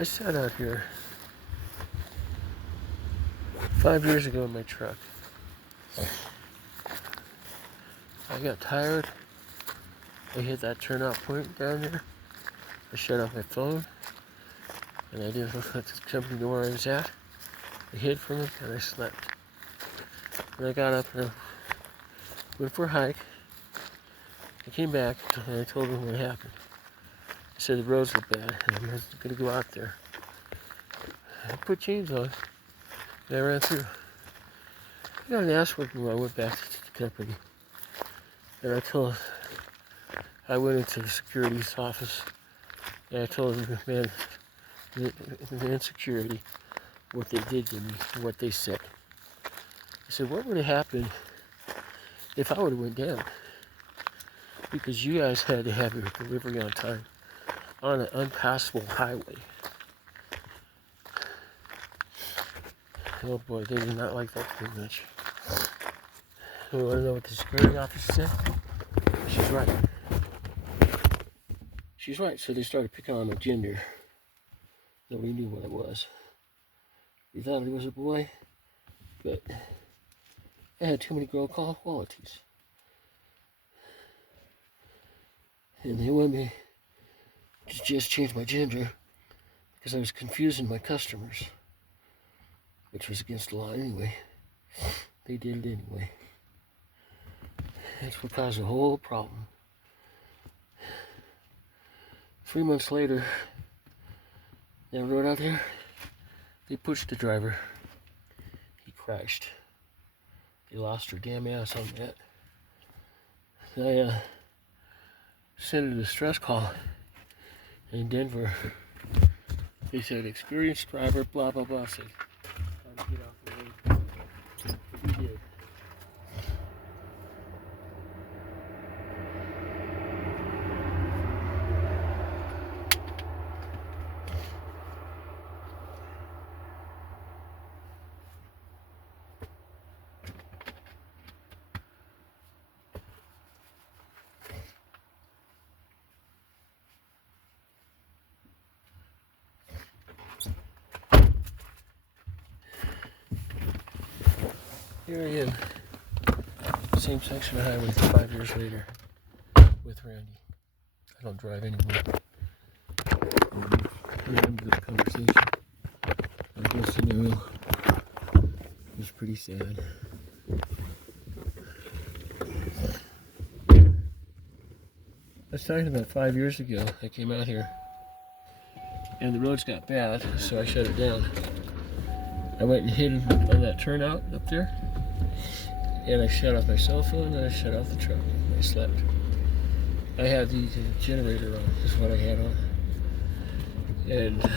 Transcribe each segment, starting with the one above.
I sat out here 5 years ago in my truck. I got tired. I hit that turnout point down there. I shut off my phone, and I didn't look at the company to where I was at. I hid from it, and I slept. And I got up and I went for a hike. I came back, and I told them what happened. I said the roads were bad, and I was going to go out there. I put chains on, and I ran through. I got an ass whipping when I went back to the company. And I went into the security's office, and I told the man in security what they did to me, what they said. I said, what would have happened if I would have went down? Because you guys had to have your delivery on time on an unpassable highway. Oh boy, they did not like that too much. So you want to know what the security officer said? She's right. She's right. So they started picking on my gender. Nobody knew what it was. We thought it was a boy, but I had too many girl qualities. And they wanted me to just change my gender because I was confusing my customers, which was against the law anyway. They did it anyway. That's what caused the whole problem. 3 months later, that road out there, they pushed the driver. He crashed. They lost her damn ass on that. I sent a distress call in Denver. They said experienced driver, blah blah blah. I said, how to get off the road. But he did. Here I am, same section of highway 5 years later with Randy. I don't drive anymore. We remember this conversation. I guess you know, it was pretty sad. I was talking about 5 years ago. I came out here and the roads got bad, so I shut it down. I went and hid on that turnout up there. And I shut off my cell phone and I shut off the truck. I slept. I had the generator on, is what I had on. And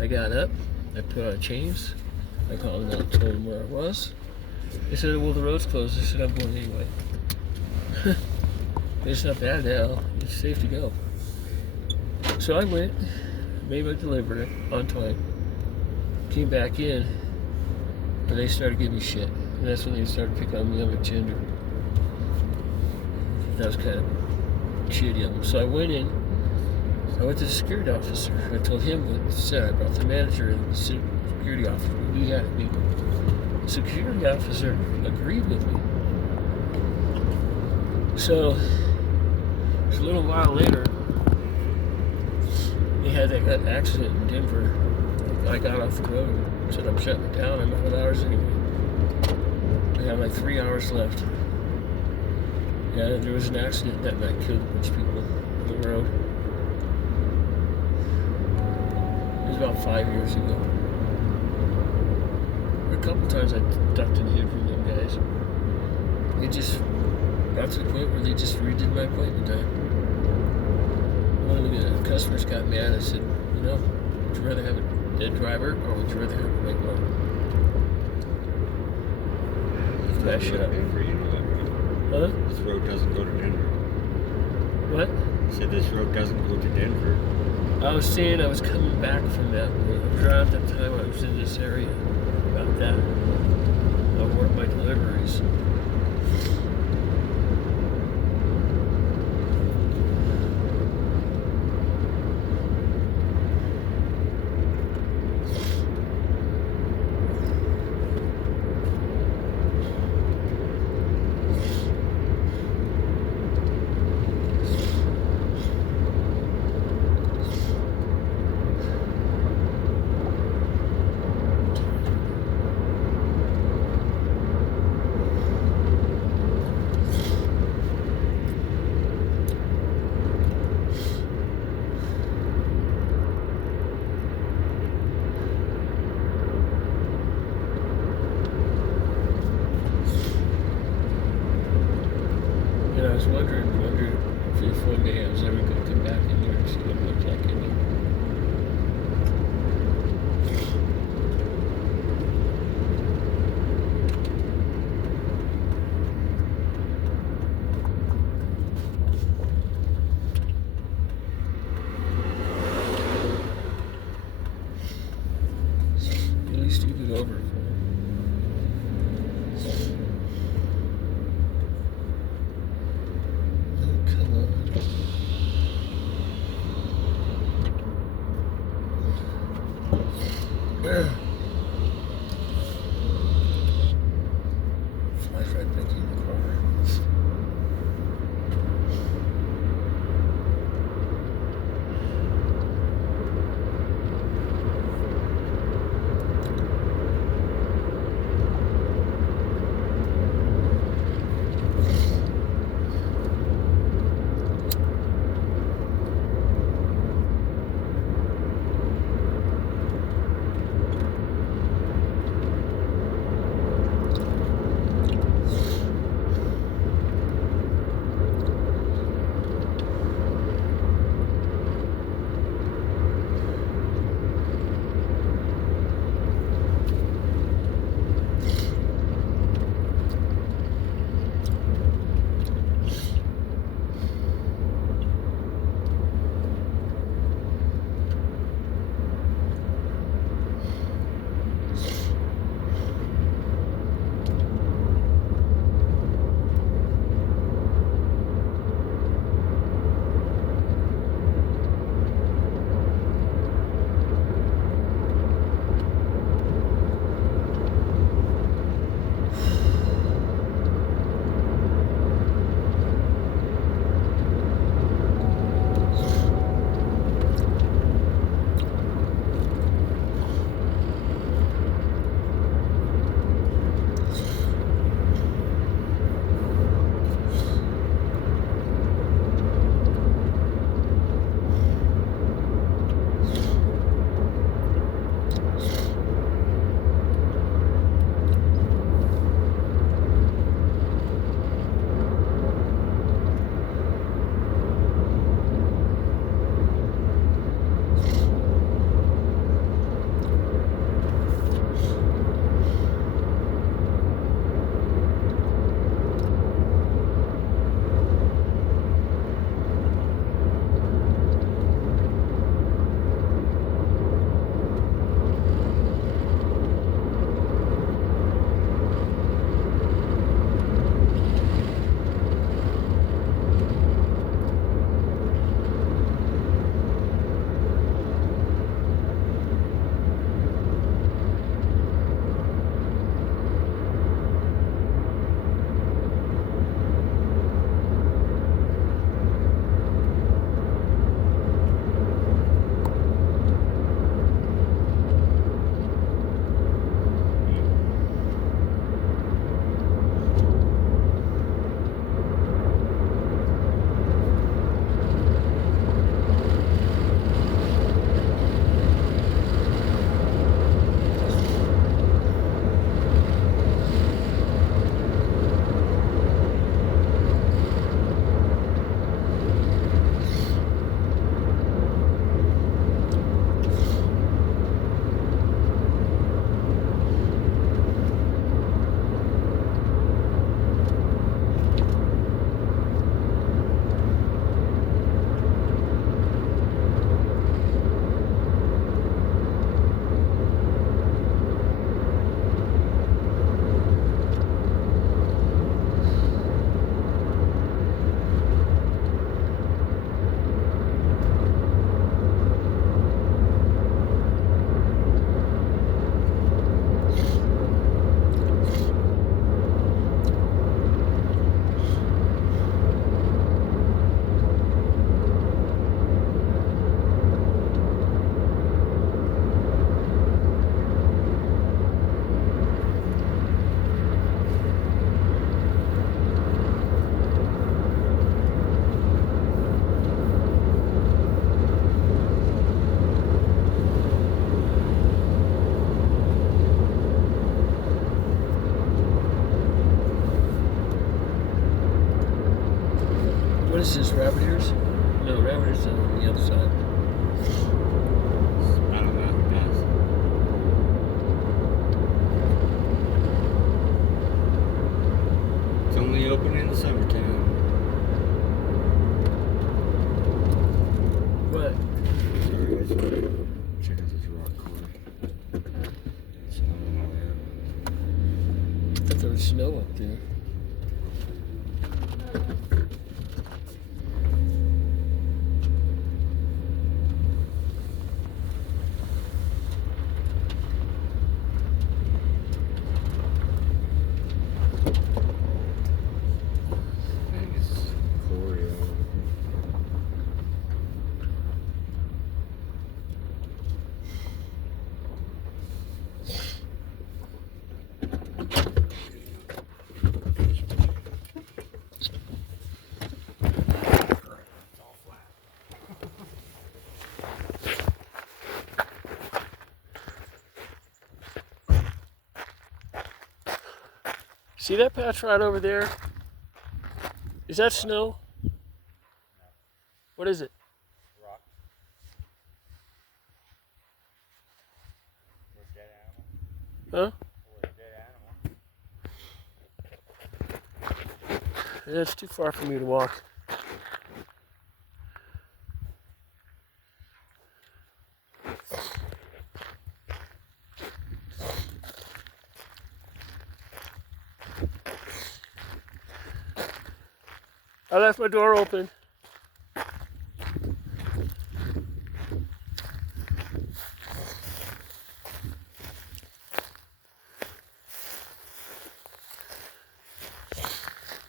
I got up, I put on chains, I called them out, told them where I was. They said, well, the road's closed. I said, I'm going anyway. It's not bad now, it's safe to go. So I went, made my delivery on time, came back in, and they started giving me shit. And that's when they started picking on me on my gender. That was kind of shitty of them. So I went in, I went to the security officer. I told him what I said. I brought the manager and the security officer. We had a meeting. The security officer agreed with me. So, a little while later, they had that accident in Denver. I got off the road and said, I'm shutting it down. I'm out of hours anyway. I had like 3 hours left. Yeah, there was an accident that night, killed a bunch of people on the road. It was about 5 years ago. A couple times I ducked and hid from them guys. It just got to the point where they just redid my appointment time. One of the customers got mad and said, you know, would you rather have a dead driver or would you rather have a white one? That shit up. Huh? This road doesn't go to Denver. What? I said this road doesn't go to Denver. I was saying I was coming back from that. Around that time I was in this area about that. I worked my deliveries. And I was wondering if one day I was ever going to come back in there and see what it looks like in there. At least you get over for it. Oh, come on. Flies right back in the car. What is this, rabbit ears? No, rabbit ears is on the other side. I don't know. Guys. It's only open in the summertime. What? Sorry guys. Check out this rock core. Snow and all that. I thought there was snow up there. I think it's Chloe. See that patch right over there? Is that snow? What is it? Rock. Or a dead animal. Huh? Or a dead animal. Yeah, it's too far for me to walk. I left my door open. I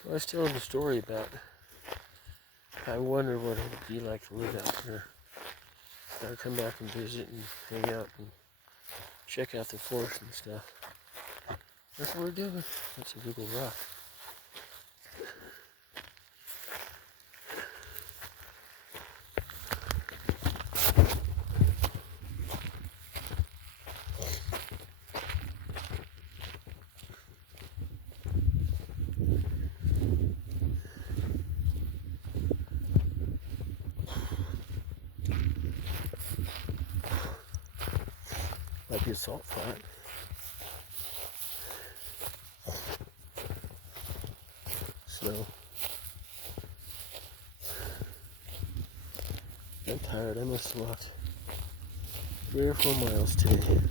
was telling the story about I wonder what it would be like to live out here. I'd come back and visit and hang out and check out the forest and stuff. That's what we're doing. That's a big old rock. Might be a salt flat. Snow. I'm tired. I must have walked 3 or 4 miles today.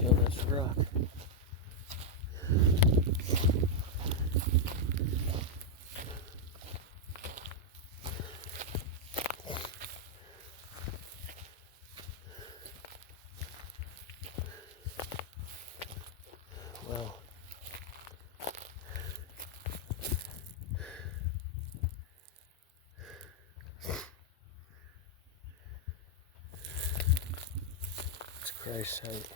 Yeah, that's rock. Wow. It's Christ's sight.